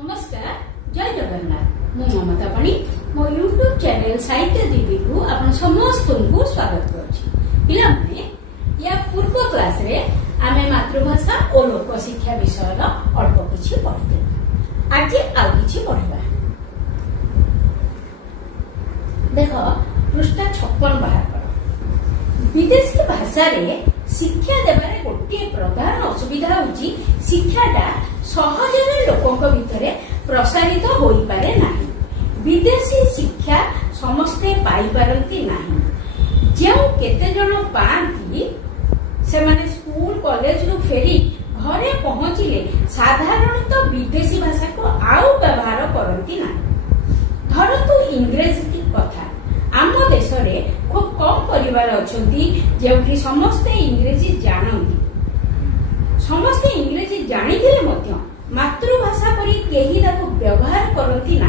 नमस्कार जय जगन्नाथ मु ममता पाणी मो यूट्यूब चैनल साहित्य दीदी को आपण समस्त को स्वागत करुछि। या पूर्व क्लास रे आमे मातृभाषा और लोक शिक्षा विषय अल्प किछि पढ़ते आज आउ किछि पढ़बा। देखो पृष्ठ 56 बाहर कर। विदेशी भाषा रे शिक्षा देबारे गोटे प्रधान असुविधा होची शिक्षाटा सहजरे लोकक भितरे प्रसारित होई पारे नाही। विदेशी शिक्षा समस्ते पाई पारंती नाही। जो केते जण पांती से माने स्कूल कॉलेज रु फेरी घरे पहुंचिले साधारणतः विदेशी भाषा को आउ व्यवहार करंती नाही। धरतु इंग्रेजी कथा आम देश रे खूब कम परिवार अछंती जेउठी समस्ते इंग्रेजी जानती। समस्ते इंग्रेजी जानिथिले मध्य मातृभाषा परि केही ताको व्यवहार करंती ना।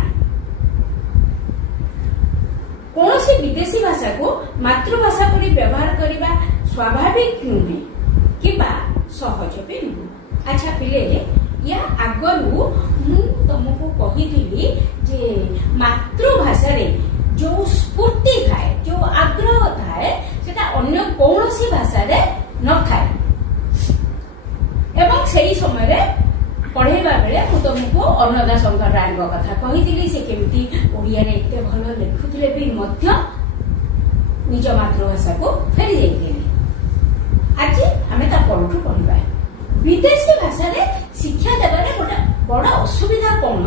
कौनसी विदेशी भाषा को मातृभाषा परि व्यवहार करिबा स्वाभाविक नुहे किबा सहज भी नुहे। अच्छा पिले या आगरु मु तुमको कहिथिली जे मातृभाषा रे जो स्फूर्ति थाए जो आग्रह थाए सेटा अन्य कौनसी भाषा रे न थाए। एवं सेही समय रे पढ़ेबा बेले मु तुमको अन्नदा शंकर राय कथा कहिथिली से केमती ओडिया रे एते भलो लेखुथिले भी मध्य निज मातृभाषा को फेरी जाइथिले। आज हमें ता पढ़ु पढ़िबा। विदेशी भाषा रे शिक्षा देबारे गोटे बड़ा असुविधा कौन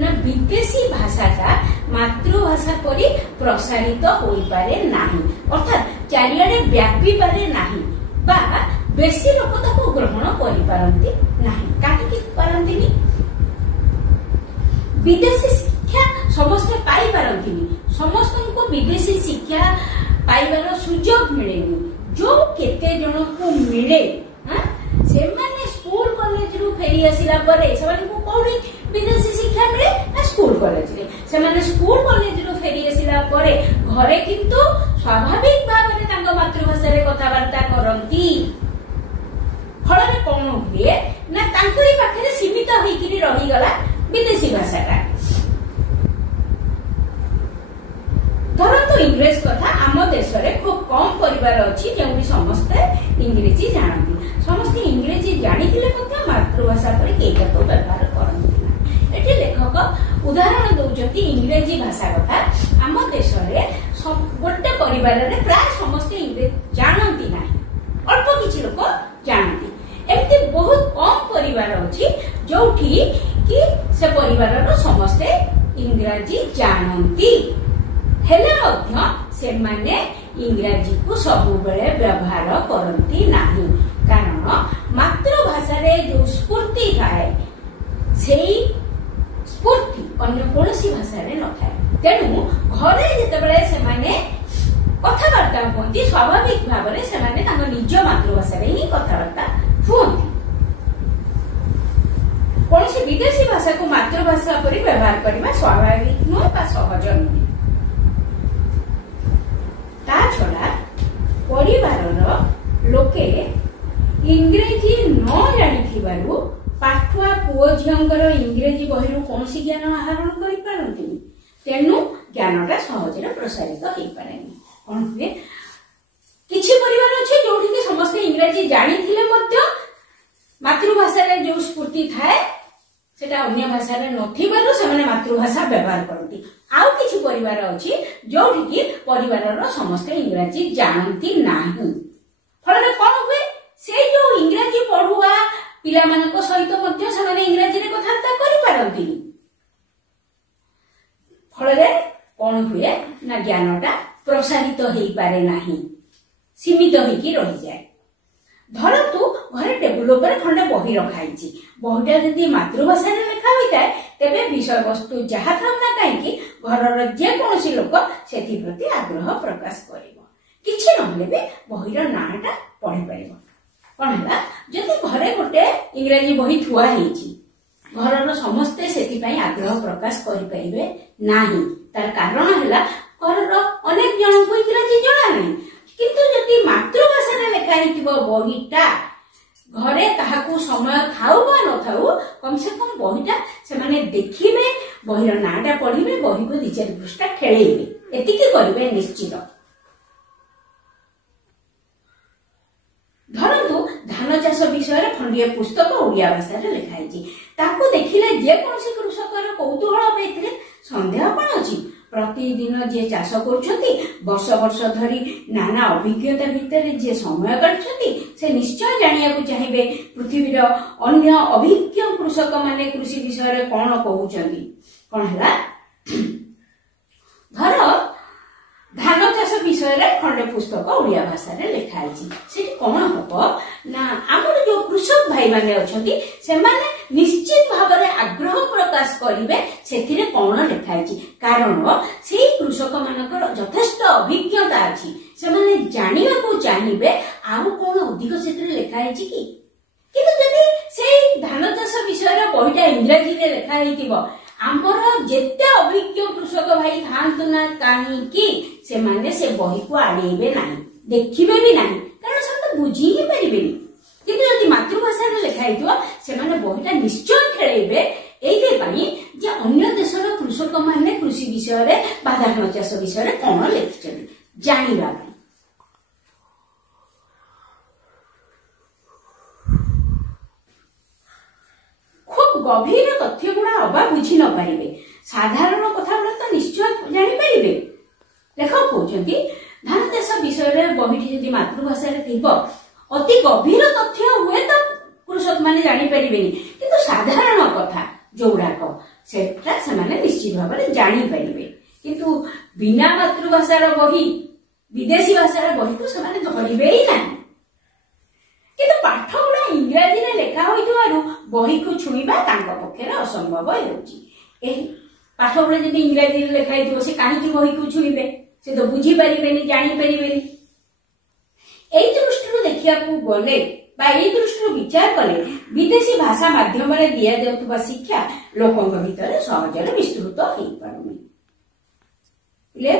ना विदेशी भाषाटा मातृभाषा परि प्रसारित होई पारे नाही अर्थात चारिआडे व्यापी पारे नाही बा बेसी लोक ताको ग्रहण करि पारंती नाही। काहे पारंतीनी विदेशी शिक्षा समस्त पाई पारंतीनी। समस्त को विदेशी शिक्षा पाइबार सुजोग मिलेनी। जो केते जण को मिले से माने स्कूल कॉलेज रु फेरी आसिला परे से माने को कोडी विदेशी शिक्षा मिले ना स्कूल कॉलेज रे से माने स्कूल कॉलेज रु फेरी आसिला परे घरे किंतु स्वाभाविक भाबरे तांको मातृभाषा रे कथावार्ता करंती। फଳରେ कौन हुए ना तांकरी पाखरे सीमित होइकिरी रही गला विदेशी भाषाटा। धरतु इंग्लिश कथा आम देश रे खूब कम परिवार अछि जेउठी समस्ते इंग्रेजी जानती। समस्ते इंग्रेजी जानिथिले मध्य मातृभाषा पर केका तो व्यवहार करंती ना। एठी लेखक उदाहरण दउचती इंग्रेजी भाषा कथा आम देश रे गोटे परिवार रे प्राय समस्ते इंग्रेजी जानती ना अल्प किछि लोक जानती। एमती बहुत कम परिवार अछि जोठी कि से परिवार रो समस्ते इंग्रेजी जानती हेले मध्य से माने इंग्रेजी को सबु बेले व्यवहार करंती नाही। कारण मातृभाषा रे जो स्फूर्ति थाए सेही स्फूर्ति अन्य कोनसी भाषा रे न थाए। तेनु घरे जेतेबेले से माने कथावार्ता होती स्वाभाविक भावरे से माने तांको निज मातृभाषा रे ही कथावार्ता होती। कोनसी विदेशी भाषा को मातृभाषा परि व्यवहार करबा स्वाभाविक नुहे बा सहज नुहे। ता छडा परिवारर लोके इंग्रेजी न जानिथिबारु पाठुआ पुओ झियंकर इंग्रेजी बहिरु कोनसी ज्ञान आहरण करि पारंती। तेनु ज्ञानटा सहजरे प्रसारित होई पारेनी। कोन हुए किछि परिवार अछि जोठी के समस्त इंग्रेजी जानिथिले मध्य मातृभाषा रे जो स्फूर्ति थाए सेटा अन्य भाषा रे नथिबारु सेमाने मातृभाषा व्यवहार करती। आउ किछि परिवार अछि जोठी कि परिवारर समस्त इंग्रेजी जानती नाही। फଳରେ कोन हुए से जो इंग्रेजी पढुआ पिला मानक सहित मध्य सेमाने इंग्रेजी रे कथाबार्ता करि पारंती। फଳରେ कोन हुए ना ज्ञानटा प्रसारित होई पारे नाही सीमित होइकी रहि जाय। धरतु घरे टेबुल ऊपर खंडे बही रखाइछि बहीटा यदि मातृभाषा रे लिखा होइताय तेबे विषय वस्तु जहा थाउ ना काहेकि घरर जे कोनसी लोक सेथि प्रति आग्रह प्रकाश करिवो। किछि नहले बे बहीर नाटा पढि परिवो। कोन हला जदि घरे गोटे इंग्रेजी बही थुआ हेछि घरर समस्ते सेथि पई आग्रह प्रकाश करि परिबे नाही। तार कारण हला घरर अनेक जन को इंग्रेजी जणा नाही किंतु जदि मातृभाषा रे लिखा हेतिबो बहीटा घरे ताहाकू समय थाउ बा न थाउ कम से कम बहीटा से माने देखिए बहीर नाटा पढ़े बही को 2-4 पृष्ठा खेलेबे एतिकी करिवे निश्चित। धरतु धान चाष विषय खंडीय पुस्तक ओडिया भाषा लिखाई देखिले जेकोसी कृषकर कौतूहल पे सन्देह कौन अच्छी प्रतिदिन जे चाष कर वर्ष वर्ष धरी नाना अभिज्ञता भितर जे समय काटुछंती से निश्चय जानिया चाहिए पृथ्वीर अन्य अभिज्ञ कृषक माने कृषि विषय कौन कहउछंती। कौन है धर धान चाष विषय खंडे पुस्तक ओडिया भाषा लिखाई से कौन हम ना आमर जो कृषक भाई माने अछंती से माने निश्चित भाव में आग्रह प्रकाश करेंगे से कौन लिखाई कारण से कृषक मानकर यथेष्ट अभिज्ञता अच्छी से माने जानिबा को चाहिए आउ कौन अधिक से लिखाई कि जदि से धान चाष विषय बहीटा इंग्राजी में लिखाई आमर जेते अभिज्ञ कृषक भाई थांतु ना कहीं से माने से बही को आड़ेबे नहीं देखिबे भी नहीं कारण से बुझी ही पारिबेनी किंतु यदि मातृभाषा लिखाई से माने बहीटा निश्चय खेलेबे एइपाई जे अन्य देशर कृषक माने कृषि विषय बा धान चाष विषय कौन लिखिछन जानिबा खूब गभीर तथ्य गुड़ा अबा बुझी न पारिबे साधारण कथा गुड़ा तो निश्चय जानी पारिबे। लेखक कहउछंती धान चाष विषय बहीटी यदि मातृभाषा अति गभीर तथ्य हुए तो कृषक माने जानी पारिबेनी किंतु साधारण कथा जोड़ाक सेटा से माने निश्चित भाव में जानी पारिबे किंतु बिना मातृभाषार बही विदेशी भाषार बही को से माने धरिबे ही नहीं किंतु पाठ गुड़ा इंग्राजी में लिखा होइतवारु बही को छुईबा तांका पक्षे असंभव होउची। एही पाठ गुड़ा जदि इंग्राजी में लिखा होइतबो से काहेकि बही को छुईबे से तो बुझी पारिबेनी जानी पारिबेनी। एई दृष्टिରୁ देखियाकू गले बा एई दृष्टिରୁ विचार कले विदेशी भाषा माध्यम रे दिया जाउतबा शिक्षा लोकंक भितर सहजरे विस्तृत होई पारुनी। ले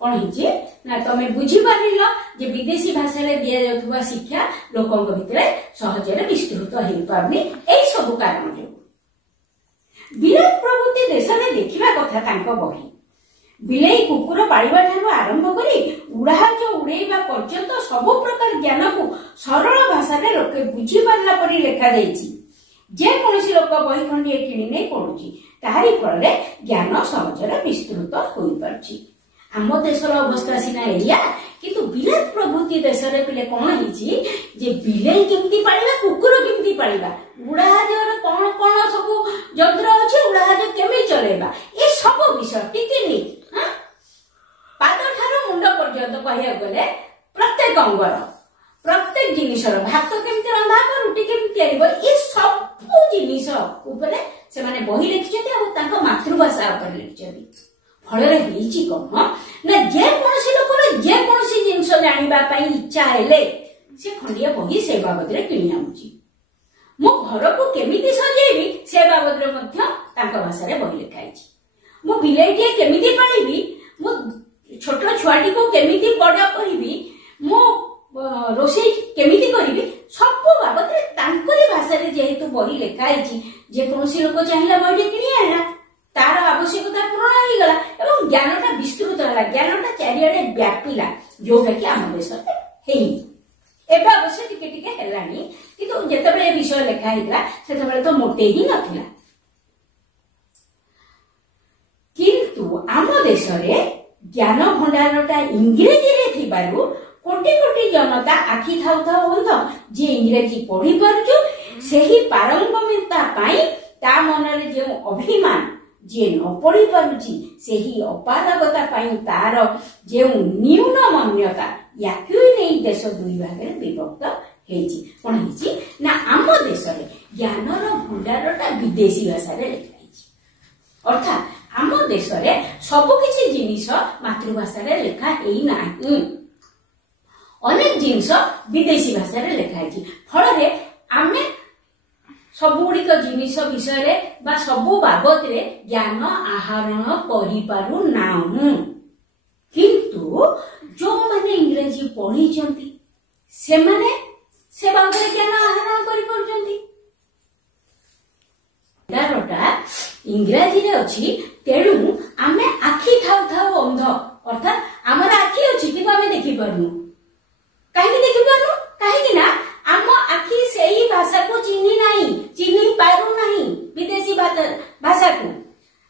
कौन हिचे ना तमे बुझी पारिल जे विदेशी भाषा रे दिया जाउतबा शिक्षा लोकंक भितर सहजरे विस्तृत होई पारुनी। एई सब कारण जो विराट प्रवृत्ति देश में देखिबा कथा तांको बही बिलाई कुकुर पालिबा ठारू आरंभ करी उड़ाहाज उड़ेबा पर्यंत सब प्रकार ज्ञान को सरल भाषा रे लोके बुझी पारला परी लेखा जाईची। जे कोनोसी लोक बही खंडे किणी नै पढुची ताहारी फल रे ज्ञान सहजरे विस्तृत होई पारची। आम देशर अवस्था सिना एरिया किंतु विराट प्रवृत्ति देश रे पिले कौन हिची जे बिलाई केमती पालिबा कुकुर केमती पालिबा उड़ाहाजर कौन कौन सब यंत्र अछि उड़ाहाज केमि चलेबा ए सब विषय टिके पाद ठारू मुंड पर्यंत कहिया गले प्रत्येक अंगर प्रत्येक जिनिसर भात केमती रंधा रुटी केमती आइबो ए सब जिनिस उपरे से माने बही लिखिछथि आ तांको मातृभाषा उपरे लिखिछथि। फଳରେ ହେଇଛି କଣ ନା ଯେ କୌଣସି ଲୋକର ଯେ କୌଣସି ଜିନିଷ ଜାଣିବା ପାଇଁ ଇଚ୍ଛା ହେଲେ ସେ ଖଣ୍ଡିଆ ବହି ସେ ବାବଦରେ କିଣି ଆଣୁଛି। ମୁଁ ଘରକୁ କେମିତି ସଜେଇବି ସେ ବାବଦରେ ମଧ୍ୟ ତାଙ୍କ ଭାଷାରେ ବହି ଲେଖା ହେଇଛି। ମୁଁ ବିଲେଇଟିଏ କେମିତି ପାଳିବି ମୁଁ ଛୋଟ ଛୁଆଟିକୁ କେମିତି ବଡ କରିବି ମୁଁ ରୋଷେଇ କେମିତି କରିବି ସବୁ ବାବଦରେ ତାଙ୍କରି ଭାଷାରେ ଯେହେତୁ ବହି ଲେଖା ହେଇଛି ଯେ କୌଣସି ଲୋକ ଚାହିଁଲା ବହିଟି କିଣି ଆଣିଲା तार आवश्यकता पूर्ण हो गला एवं ज्ञानटा विस्तृत होला ज्ञानटा चारिआडे व्यापिला जोटा कि आम देश हेई एबे अवश्य टिके टिके हेलानी किंतु जेतेबेले विषय लेखा हिला सेतेबेले तो मोटे ही नथिला किंतु आम देश रे ज्ञान भंडारटा इंग्रजी रे थिबारु कोटी कोटी जनता आखि थाउ थाउ होंतो जे इंग्रजी पढ़ी परजु सेही पारंगमिता पाई ता मनरे जे अभिमान जे न पढ़ी पारुची सेही अपारगता पाई तार जे न्यून मान्यता याकु नै देश दुई भाग रे विभक्त हेची कोन हेची ना आम देश रे ज्ञानर भंडारटा विदेशी भाषा रे लिखा हेची अर्थात आम देश रे सब किछि जिनिस मातृभाषा रे लिखा हेई नाही अनेक जिनिस विदेशी भाषा रे लिखा हेची फल रे आमे सबुड़िक जिनिस विषय बा सबु बाबद रे ज्ञान आहरण करि पारु नाहु किंतु जो माने इंग्रजी पढ़ी चंती से माने से बाबद रे ज्ञान आहरण करि परचंती दारोटा इंग्राजी रे अछि तेणु आमे आखि थाउ थाउ अंध अर्थात आमर आखि अछि कि आमे देखि परनु काहे देखि परनु काहे ना आम आखि सेही भाषा को चिन्हि नाही चिन्हि पारु नाही विदेशी भाषा को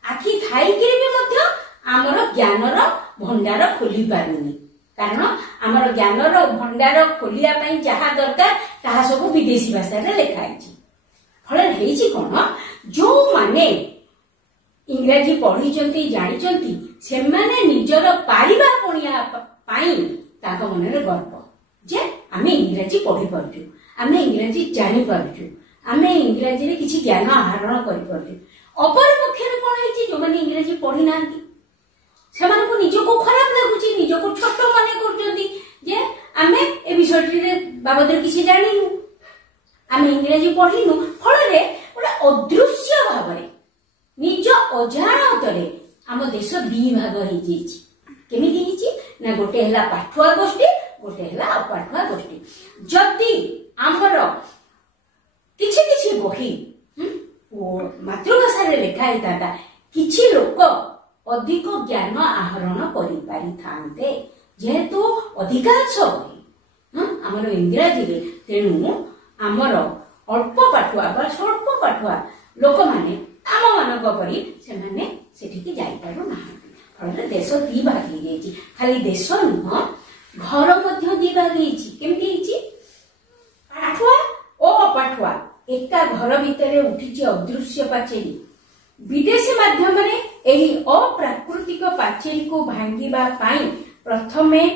आखि थाई के भी मध्य आमर ज्ञानर भंडार खोली पारुनी कारण आमर ज्ञानर भंडार खोलिया पई जहा दरकार ताहा सब विदेशी भाषा रे लिखा आछि फल हेछि कोन जो माने इंग्रजी पढ़ी जानी से माने निजर पारिबा पणिया पाई ताको मनरे गर्व जे आमे इंग्रजी पढ़ी पारछु आमे इंग्रजी जानी पारछु आमे इंग्रजी रे किछि ज्ञान आहरण करि पारछु अपर पक्षे कोन हेछि जो माने इंग्रजी पढ़ी नांती सेमान को निजो को खराब लागुची निजो को छोट माने करजोदी जे आमे ए विषयटी रे बाबद किछि जानिनु आमे इंग्रजी पढ़िनु फल रे ओडा अदृश्य भाबरे निज अजाणतरे आम देश दी भाग हो केमिति हिची ना गोटे हला पाठुआ गोष्ठी गोटे हला अपाठुआ गोष्ठी जदि आमर किछि किछि बही मातृभाषा रे लिखा हिता किछि लोक अधिक ज्ञान आहरण करि पारि थांते जेहेतु अधिकांश बही आमर इंग्रजी रे तेणु आमर अल्प पाठुआ बा स्वल्प पाठुआ लोक माने आम मानक परी से माने सेठिकी जाई पारु नाही फल देश दी भाग हो जाइछि खाली देश नुह घर मध्य दी भाग होइछि केमति होइछि पाठुआ ओ अपाठुआ एका घर भितरे उठिछि अदृश्य पाचेरी विदेशी माध्यम रे एही अप्राकृतिक पाचेरी को भांगिबा पाई प्रथमे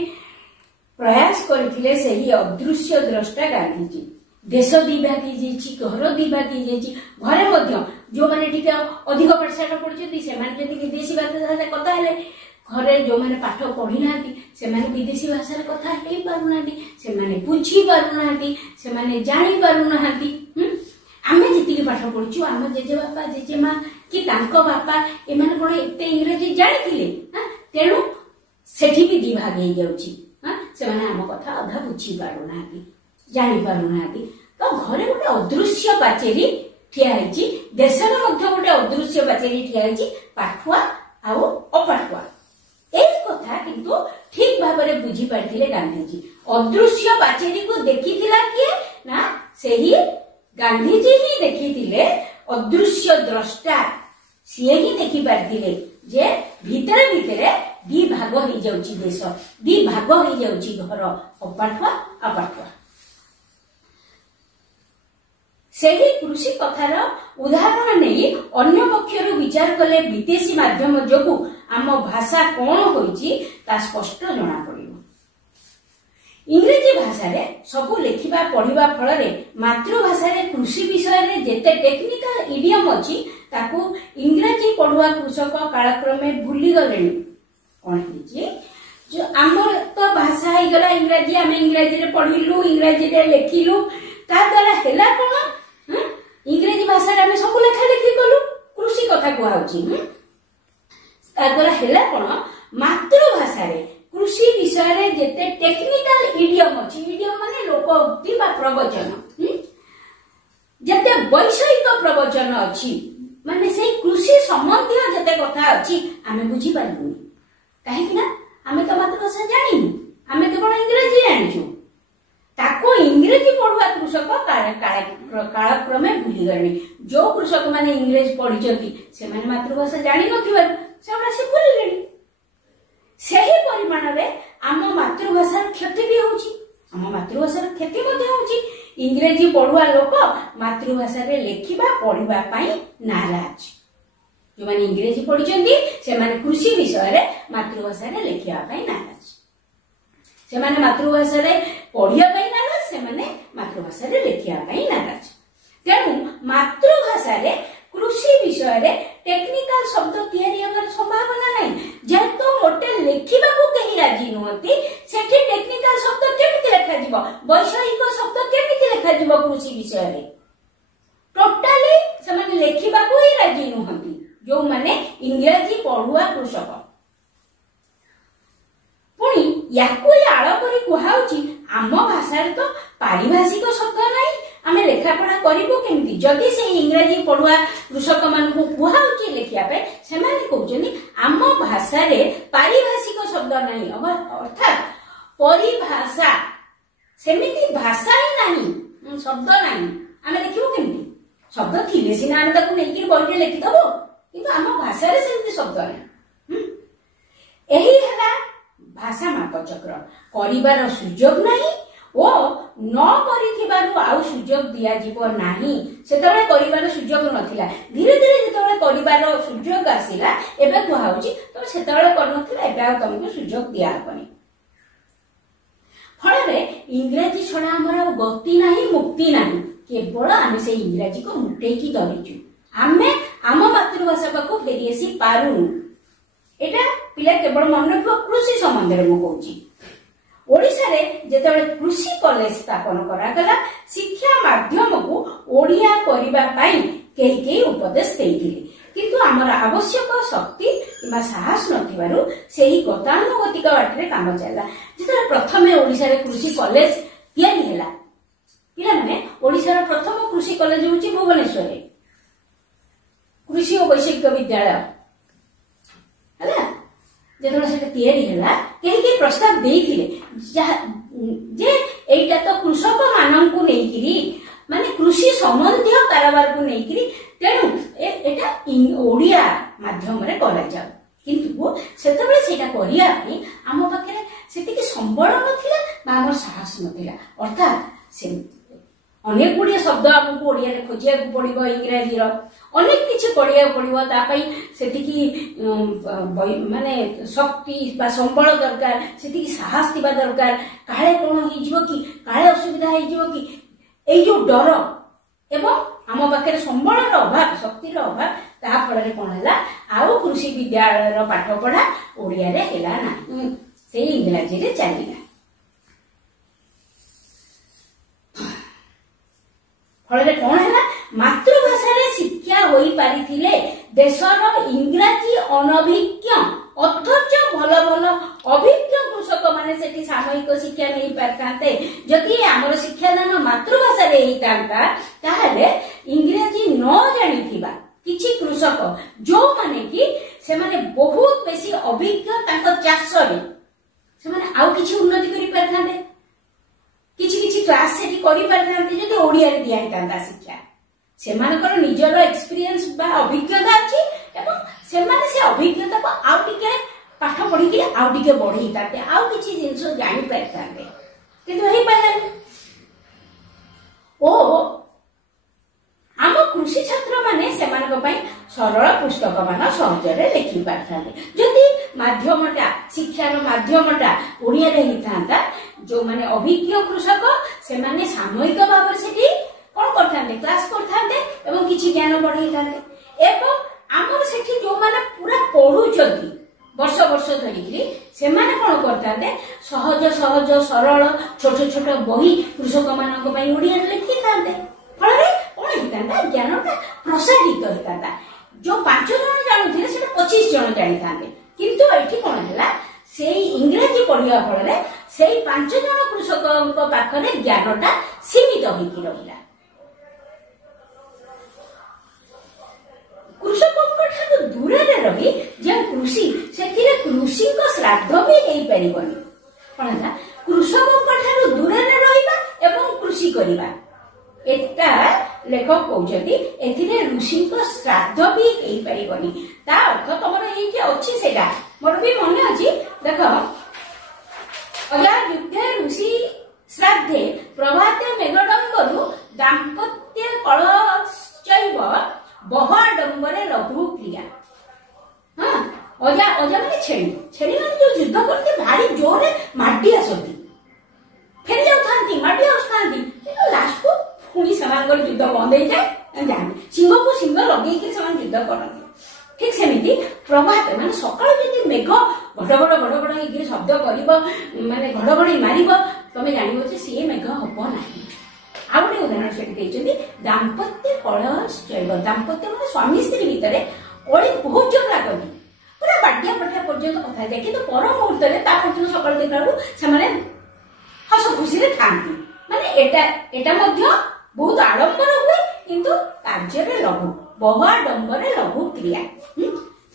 प्रयास करथिले सेही अदृश्य द्रष्टा गांधीजी देश दी भाग हो घर दी भाग हो घरे मध्य जो माने टिके अधिक पाठशाला पढ़ुछथि से माने जदि विदेशी भाषा रे कथा हेले घरे जो माने पाठ पढ़ी नांती से माने विदेशी भाषा रे कथा हेई पारु नांती से माने बुझी पारु नांती से माने जानि पारु नांती आमे जिति पाठ पढ़ुछु आम जेजे बापा जेजे मां कि तांको बापा ए माने कोन एते इंग्रजी जानिथिले तेणु सेठी भी दी भाग हे जाउची से माने आम कथा अधा बुझी पारु नांती जानि पारु नांती तो घरे गोटे अदृश्य पाचेरी ठिया हेची देशर मध्य गोटे अदृश्य पाचेरी ठिया हेची पाठुआ आउ अपाठुआ एई कथा किंतु ठीक भाबरे बुझी पारथिले गांधीजी अदृश्य पाचेरी को देखिथिला किए ना सेही गांधीजी ही देखिथिले अदृश्य द्रष्टा सिए ही देखि पारथिले जे भितरे भितरे दी भाग हो जाउची देश दी भाग हो जाउची घर अपाठुआ अपाठुआ सेही कृषि कथार उदाहरण नहीं अन्य पक्षर विचार कले विदेशी माध्यम जोगु आम भाषा कौन होइची ता स्पष्ट जना पड़िबो इंग्रजी भाषा रे सबु लेखिबा पढ़िबा फल रे मातृभाषा रे कृषि विषय रे जेते टेक्निकल इडियम अछि ताकू इंग्रजी पढ़ुआ कृषक कालक्रमे भूली गलेनी कोन हिची जो आमर तो भाषा ही गला इंग्रजी आमे इंग्रजी रे पढ़िलु इंग्रजी रे लेखिलु ता द्वारा हेला कोन इंग्रजी भाषा रे सब लेखा लेखी कलु कृषि कथा कहउची ताद्वारा हेला कोन मातृभाषा रे कृषि विषय रे जेते टेक्निकल इडियम अछि इडियम माने लोकोक्ति बा प्रवचन जेते वैषयिक प्रवचन अछि माने से कृषि संबंधी जेते कथा अछि आमे बुझी पारबु काहे कि ना आमे तो मातृभाषा जानिनु आमे केवल इंग्रजी जानिछु ताको इंग्रजी पढ़ुआ कृषक कालक्रमे भूली गले जो कृषक माने इंग्रजी पढ़ी से माने मातृभाषा जानी नथिबा से भूली गले सही परिमाण रे आम मातृभाषार क्षति भी होची आम मातृभाषार क्षति मध्ये होची इंग्रजी पढ़ुआ लोक मातृभाषा रे लेखिबा पढ़िबा पई नाराज जो माने इंग्रजी पढ़ी से माने कृषि विषय रे मातृभाषा रे लेखिबा पई नाराज से माने मातृभाषा रे पढ़िया पई नाराज से माने मातृभाषा रे लेखिबा पई नाराज तेणु मातृभाषा रे कृषि विषय रे टेक्निकल शब्द तैयारी होकर संभावना नहीं जेतो मोटे लेखिबा को कहि राजी नहती सेठी टेक्निकल शब्द केमिति लेखा जीवो वैषयिक शब्द केमिति लेखा जीवो कृषि विषय रे टोटली से माने लेखिबा को ही राजी नहती जो माने इंग्रजी पढ़ुआ कृषक पुणी याकु आळ करी कुहाउची आम भाषा रे तो पारिभाषिक शब्द नाही आमे लेखा पढ़ा करिबो केमिति जदि से इंग्रजी पढ़ुआ कृषक मान को कुहाउची ପାଇଁ ସେମାନେ କହୁଛନ୍ତି ଆମ ଭାଷାରେ ପାରିଭାଷିକ ଶବ୍ଦ ନାହିଁ, ଅର୍ଥାତ ପରିଭାଷା ସେମିତି ଭାଷା ହିଁ ନାହିଁ, ଶବ୍ଦ ନାହିଁ। ଆମେ ଲେଖିବୁ କେମିତି? ଶବ୍ଦ ଥିଲେ ସିନା ଆମେ ତାକୁ ନେଇକି ବହିରେ ଲେଖିଦବୁ, କିନ୍ତୁ ଆମ ଭାଷାରେ ସେମିତି ଶବ୍ଦ ନାହିଁ। ଏହି ହେଲା ଭାଷା ମାପଚକ୍ର। କରିବାର ସୁଯୋଗ ନାହିଁ ଓ ନ କରିଥିବାରୁ ଆଉ ସୁଯୋଗ ଦିଆଯିବ ନାହିଁ। ସେତେବେଳେ କରିବାର ସୁଯୋଗ ନଥିଲା, ଧୀରେ ଧୀରେ ଯେତେବେଳେ କରିବାର ସୁଯୋଗ ଆସିଲା ଏବେ କୁହାହଉଛି ତମେ ସେତେବେଳେ କରିନଥିଲା, ଏବେ ଆଉ ତମକୁ ସୁଯୋଗ ଦିଆହବନି। ଫଳରେ ଇଂରାଜୀ ଛଡା ଆମର ଆଉ ଗତି ନାହିଁ, ମୁକ୍ତି ନାହିଁ। କେବଳ ଆମେ ସେଇ ଇଂରାଜୀକୁ ମୁଟେଇକି ଧରିଛୁ। ଆମେ ଆମ ମାତୃଭାଷା ପାଖକୁ ଫେରି ଆସି ପାରୁନୁ। ଏଇଟା ପିଲା କେବଳ ମନେ ରଖିବ। କୃଷି ସମ୍ବନ୍ଧରେ ମୁଁ କହୁଛି, ଓଡ଼ିଶାରେ ଯେତେବେଳେ କୃଷି କଲେଜ ସ୍ଥାପନ କରାଗଲା, ଶିକ୍ଷା ମାଧ୍ୟମକୁ ଓଡ଼ିଆ କରିବା ପାଇଁ କେହି କେହି ଉପଦେଶ ଦେଇଥିଲେ, କିନ୍ତୁ ଆମର ଆବଶ୍ୟକ ଶକ୍ତି କିମ୍ବା ସାହସ ନଥିବାରୁ ସେହି ଗତାନୁଗତିକ ବାଟରେ କାମ ଚାଲିଲା। ଯେତେବେଳେ ପ୍ରଥମେ ଓଡ଼ିଶାରେ କୃଷି କଲେଜ ତିଆରି ହେଲା, ପିଲାମାନେ ଓଡ଼ିଶାର ପ୍ରଥମ କୃଷି କଲେଜ ହେଉଛି ଭୁବନେଶ୍ୱରରେ, କୃଷି ଓ ବୈଷୟିକ ବିଦ୍ୟାଳୟ ହେଲା। ଯେତେବେଳେ ସେଟା ତିଆରି ହେଲା, କେହି କେହି ପ୍ରସ୍ତାବ ଦେଇଥିଲେ ଯେ ଏଇଟା ତ କୃଷକ ମାନଙ୍କୁ ନେଇକିରି, ମାନେ କୃଷି ସମ୍ବନ୍ଧୀୟ କାରବାରକୁ ନେଇକିରି, ତେଣୁ ଏଟା ଓଡ଼ିଆ ମାଧ୍ୟମରେ କରାଯାଉ। କିନ୍ତୁ ସେତେବେଳେ ସେଇଟା କରିବା ପାଇଁ ଆମ ପାଖରେ ସେତିକି ସମ୍ବଳ ନଥିଲା ବା ଆମର ସାହସ ନଥିଲା। ଅର୍ଥାତ ଅନେକ ଗୁଡ଼ିଏ ଶବ୍ଦ ଆମକୁ ଓଡ଼ିଆରେ ଖୋଜିବାକୁ ପଡିବ, ଇଂରାଜୀର ଅନେକ କିଛି ପଢିବାକୁ ପଡିବ। ତା ପାଇଁ ସେତିକି ମାନେ ଶକ୍ତି ବା ସମ୍ବଳ ଦରକାର, ସେତିକି ସାହସ ଥିବା ଦରକାର। କାଳେ କଣ ହେଇଯିବ କି, କାଳେ ଅସୁବିଧା ହେଇଯିବ କି, ଏଇ ଯୋଉ ଡର ଏବଂ ଆମ ପାଖରେ ସମ୍ବଳର ଅଭାବ, ଶକ୍ତିର ଅଭାବ, ତା ଫଳରେ କଣ ହେଲା, ଆଉ କୃଷି ବିଦ୍ୟାଳୟର ପାଠ ପଢା ଓଡ଼ିଆରେ ହେଲା ନାହିଁ, ସେଇ ଇଂରାଜୀରେ ଚାଲିଲା। ଫଳରେ କଣ ହେଲା, ମାତୃଭାଷାରେ ଶିକ୍ଷା ହୋଇପାରିଥିଲେ ଦେଶର ଇଂରାଜୀ ଅନଭିଜ୍ଞ ଅଥଚ ଭଲ ଭଲ ଅଭିଜ୍ଞ କୃଷକ ମାନେ ସେଠି ସାମୟିକ ଶିକ୍ଷା ନେଇ ପାରିଥାନ୍ତେ। ଯଦି ଆମର ଶିକ୍ଷାଦାନ ମାତୃଭାଷାରେ ହେଇଥାନ୍ତା, ତାହେଲେ ଇଂରାଜୀ ନ ଜାଣିଥିବା କିଛି କୃଷକ ଯୋଉମାନେ କି ସେମାନେ ବହୁତ ବେଶୀ ଅଭିଜ୍ଞ ତାଙ୍କ ଚାଷରେ, ସେମାନେ ଆଉ କିଛି ଉନ୍ନତି କରିପାରିଥାନ୍ତେ, କିଛି କିଛି କ୍ଲାସ ସେଠି କରିପାରିଥାନ୍ତେ ଯଦି ଓଡ଼ିଆରେ ଦିଆହେଇଥାନ୍ତା ଶିକ୍ଷା। ସେମାନଙ୍କର ନିଜର ଏକ୍ସପିରିଏନ୍ସ ବା ଅଭିଜ୍ଞତା ଅଛି ଏବଂ ସେମାନେ ସେ ଅଭିଜ୍ଞତାକୁ ଆଉ ଟିକେ ପାଠ ପଢିକି ଆଉ ଟିକେ ବଢେଇଥାନ୍ତେ, ଆଉ କିଛି ଜିନିଷ ଜାଣିପାରିଥାନ୍ତେ, କିନ୍ତୁ ହେଇପାରିଲାନି। ଓ ଆମ କୃଷି ଛାତ୍ର ମାନେ ସେମାନଙ୍କ ପାଇଁ ସରଳ ପୁସ୍ତକ ମାନ ସହଜରେ ଲେଖି ପାରିଥାନ୍ତେ ଯଦି ମାଧ୍ୟମଟା, ଶିକ୍ଷାର ମାଧ୍ୟମଟା ଓଡ଼ିଆରେ ହେଇଥାନ୍ତା। ଯୋଉମାନେ ଅଭିଜ୍ଞ କୃଷକ ସେମାନେ ସାମୟିକ ଭାବରେ ସେଠି କଣ କରିଥାନ୍ତେ, କ୍ଲାସ କରିଥାନ୍ତେ ଏବଂ କିଛି ଜ୍ଞାନ ବଢେଇଥାନ୍ତେ। ଏବଂ ଆମର ସେଠି ଯୋଉମାନେ ପୁରା ପଢୁଛନ୍ତି ବର୍ଷ ବର୍ଷ ଧରିକିରି, ସେମାନେ କଣ କରିଥାନ୍ତେ, ସହଜ ସହଜ ସରଳ ଛୋଟ ଛୋଟ ବହି କୃଷକ ମାନଙ୍କ ପାଇଁ ଓଡ଼ିଆରେ ଲେଖିଥାନ୍ତେ। ଫଳରେ କଣ ହେଇଥାନ୍ତା, ଜ୍ଞାନଟା ପ୍ରସାରିତ ହେଇଥାନ୍ତା। ଯୋଉ 5 ଜଣ ଜାଣୁଥିଲେ ସେଟା 25 ଜଣ ଜାଣିଥାନ୍ତେ। କିନ୍ତୁ ଏଠି କଣ ହେଲା, ସେଇ ଇଂରାଜୀ ପଢିବା ଫଳରେ ସେଇ 5 ଜଣ କୃଷକଙ୍କ ପାଖରେ ଜ୍ଞାନଟା ସୀମିତ ହେଇକି ରହିଲା। କୃଷକଙ୍କ ଠାରୁ ଦୂରରେ ରହି ଯେଉଁ କୃଷି, ସେଥିରେ କୃଷିଙ୍କ ଶ୍ରାଦ୍ଧ ବି ହେଇପାରିବନି। କଣ ହେଲା, କୃଷକଙ୍କ ଠାରୁ ଦୂରରେ ରହିବା ଏବଂ କୃଷି କରିବା, ଏଟା ଲେଖକ କହୁଛନ୍ତି ଏଥିରେ ଋଷିଙ୍କ ଶ୍ରାଦ୍ଧ ବି ହେଇପାରିବନି। ତା ଅର୍ଥ ତମର ଏଇଠି ଅଛି, ସେଇଟା ମୋର ବି ମନେ ଅଛି। ଦେଖ, ଅଜା ଯୁଦ୍ଧେ ଋଷି ଶ୍ରାଦ୍ଧେ ପ୍ରଭାତେ ମେଘଡମ୍ବରୁ ଦାମ୍ପତ୍ୟ କଳଶ୍ଚୈବ ବହାଡମ୍ବରେ ଲଘୁ କ୍ରିୟା। ହଁ, ଅଜା ମାନେ ଛେଳି ମାନେ ଯୋଉ ଯୁଦ୍ଧ କରନ୍ତି ଭାରି ଜୋରରେ ମାଡି ଆସନ୍ତି, ଫେରି ଯାଉଥାନ୍ତି, ମାଡି ଆସୁଥାନ୍ତି, କିନ୍ତୁ ଲାଷ୍ଟକୁ ପୁଣି ସେମାନଙ୍କର ଯୁଦ୍ଧ ବନ୍ଦ ହେଇଯାଏ, ଯାଆନ୍ତି। ସିଂହକୁ ସିଂହ ଲଗେଇକି ସେମାନେ ଯୁଦ୍ଧ କରନ୍ତି। ଠିକ ସେମିତି ପ୍ରଭାତ ମାନେ ସକାଳୁ ଯଦି ମେଘ ଘଡଘଡ ଘଡଘଡ ହେଇକି ଶବ୍ଦ କରିବ, ମାନେ ଘଡଘଡି ମାରିବ, ତମେ ଜାଣିବ ଯେ ସିଏ ମେଘ ହବ ନାହିଁ। ଆଉ ଗୋଟେ ଉଦାହରଣ ସେଠି ଦେଇଛନ୍ତି, ଦାମ୍ପତ୍ୟ କଳଶ୍ଚୈବ। ଦାମ୍ପତ୍ୟ ମାନେ ସ୍ୱାମୀ ସ୍ତ୍ରୀ ଭିତରେ କଳି ବହୁତ ଜୋର ଲାଗନ୍ତି, ପୁରା ବାଡିଆ ପଟିଆ ପର୍ଯ୍ୟନ୍ତ କଥା ହେଇଯାଏ, କିନ୍ତୁ ପର ମୁହୂର୍ତ୍ତରେ ତା ପର୍ଯ୍ୟନ୍ତ ସକାଳୁ ଦେଖିଲା ବେଳକୁ ସେମାନେ ହସ ଖୁସିରେ ଥାନ୍ତି। ମାନେ ଏଟା ମଧ୍ୟ ବହୁତ ଆଡମ୍ବର ହୁଏ, କିନ୍ତୁ କାର୍ଯ୍ୟରେ ଲଘୁ, ବହୁ ଆଡମ୍ବରରେ ଲଘୁ କ୍ରିୟା।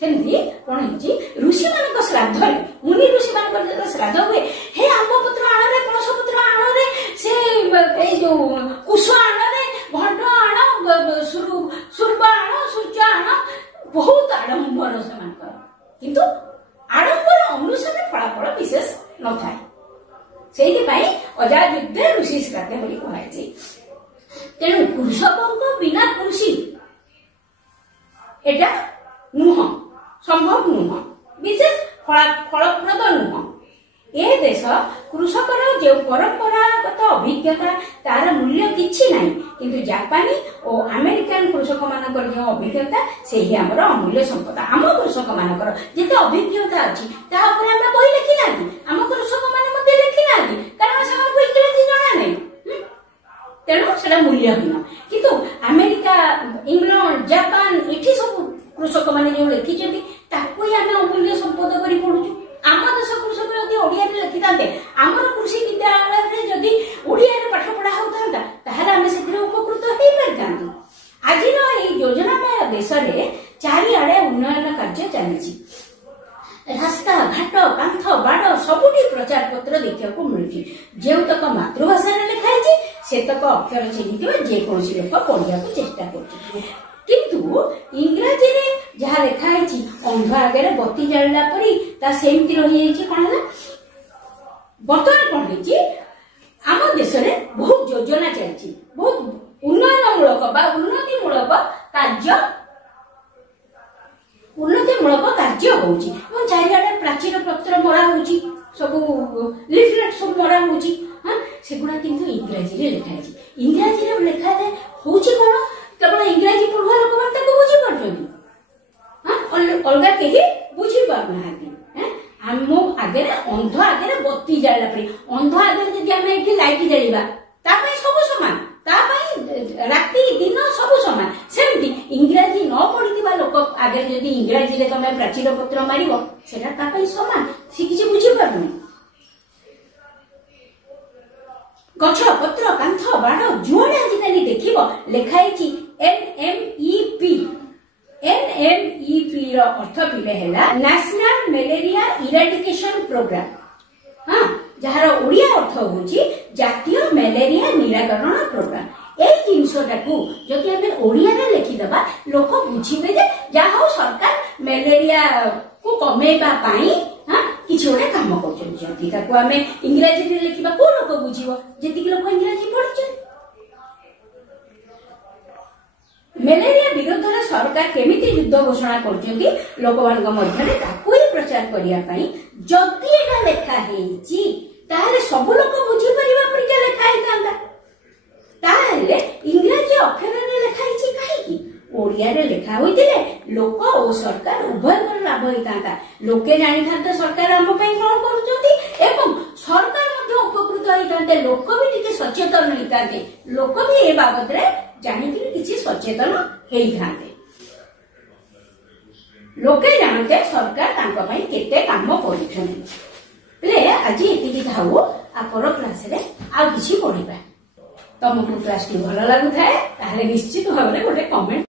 सेमती कौन है ऋषि मान श्राद्ध मुनि ऋषि मान श्राद्ध हुए हे आंब पत्र आण रे पणस पत्र आण रे से जो कुश आण रे घंट आण सुर्ब आण सूर्य आण बहुत आडंबर से किंतु आडंबर अनुसार फलाफल विशेष न थाए से अजा युद्धे ऋषि श्राद्ध बोली कहुए तेणु कृषकों बिना कृषि एटा नुह संभव नुह विशेष फलप्रद नुह ए देश कृषकर जो परंपरागत अभिज्ञता तार मूल्य किछि नाही किंतु जापानी और अमेरिकन कृषक मानकर जो अभिज्ञता से ही हमर अमूल्य संपदा आम कृषक मानकर जेते अभिज्ञता अछि ता ऊपर हम बही लिखि नाथि आम कृषक मान मध्ये लिखि नाथि कारण समान को इंग्लिश जाना नाही तेणु सेटा मूल्यहीन किंतु अमेरिका इंग्लैंड जापान एठी सब कृषक माने जो लिखिछथि ताको ही हम अमूल्य संपद करी पडुछु आम देश कृषक यदि ओडिया रे लिखि थाते आमर कृषि विद्यालय रे यदि ओडिया रे पाठ पढ़ा होतांता ताहाले हम सेतिर उपकृत हेई परतांतु आज नो ए योजना में देश रे चारि आडे उन्नयन कार्य चलिछि रास्ता घाट कांथ बाड़ सबुठी प्रचार पत्र देखा मिलुछि जेतक मातृभाषा रे लिखाई छि सेतक अक्षर चिन्हिथिबा जे कोनसी लोक पढ़िया को चेष्टा करछि किंतु इंग्रजी रे जहा लिखाई छि अंध आगे बत्ती जळला परी ता सेमति रहि छि कोन हला बर्तमान कोन छि आम देश रे बहुत योजना चलछि बहुत उन्नयनमूलक बा उन्नतिमूलक कार्य होउछि और चारिआडे प्राचीन पत्र मरा होउछि सब लिफलेट सब मरा होउछि हां सेगुडा किंतु इंग्रजी रे लिखाई छि इंग्रजी रे लिखाते होउछि कोन केवल इंग्रजी पढ़ुआ लोक माने ताको बुझी पारछथि हां अलगा केही बुझी पारनाहांती हैं हमो आगे अंध आगे बत्ती जळला परी अंध आगे जदि हम एठी लाइट जळिबा ता पई सब समान ता पई राति दिन सब समान सेमती इंग्रजी न पढ़िथिबा लोक आगे जदि इंग्रजी रे तमे प्राचीन पत्र मारिबो सेटा ता पई समान से किछि बुझी पारनु गछ पत्र कांथ बाड़ जुआडे आजिकाली देखिबो लेखाई छि NMEP रो अर्थ पिले हैला नेशनल मलेरिया इराडिकेशन प्रोग्राम हां जहार ओडिया अर्थ होछि जातीय मलेरिया निराकरण प्रोग्राम ए जिनसटाकू जदि हम ओडिया रे लिखि दबा लोक बुझिबे जे जा हो सरकार मलेरिया को कमेबा पाई हां किछि ओडे काम करछन जदि ताको हम इंग्रजी रे लिखिबा को लोक बुझिबो जेति लोक इंग्रजी पढछन मलेरिया विरुद्ध रे सरकार केमिति युद्ध घोषणा करछन्ती लोक मानक मध्य रे ताको ही प्रचार करिया पई जदि एटा लेखा हेछि ताहाले सब लोक बुझि परिबा परिका लेखा हितांता ताहाले इंग्रजी अक्षर रे लेखा हेछि काहे की ओडिया रे लेखा होइतिले लोक ओ सरकार उभय कर लाभ हितांता लोके जानि थांते सरकार हम पई कोन करूछन्ती एवं सरकार मध्ये उपकृत हितांते लोक भी टिके सचेतन हितांते लोक भी ए बाबत रे जानि कि किछि सचेतन हेई थांते लोके जानते सरकार तांको पई केते काम करिछन्ती ले आज एतिकी थाउ आपर क्लास रे आ किछि पढिबा तमको क्लास टी भलो लागु थाए ताहले निश्चित भाबरे गोटे कमेंट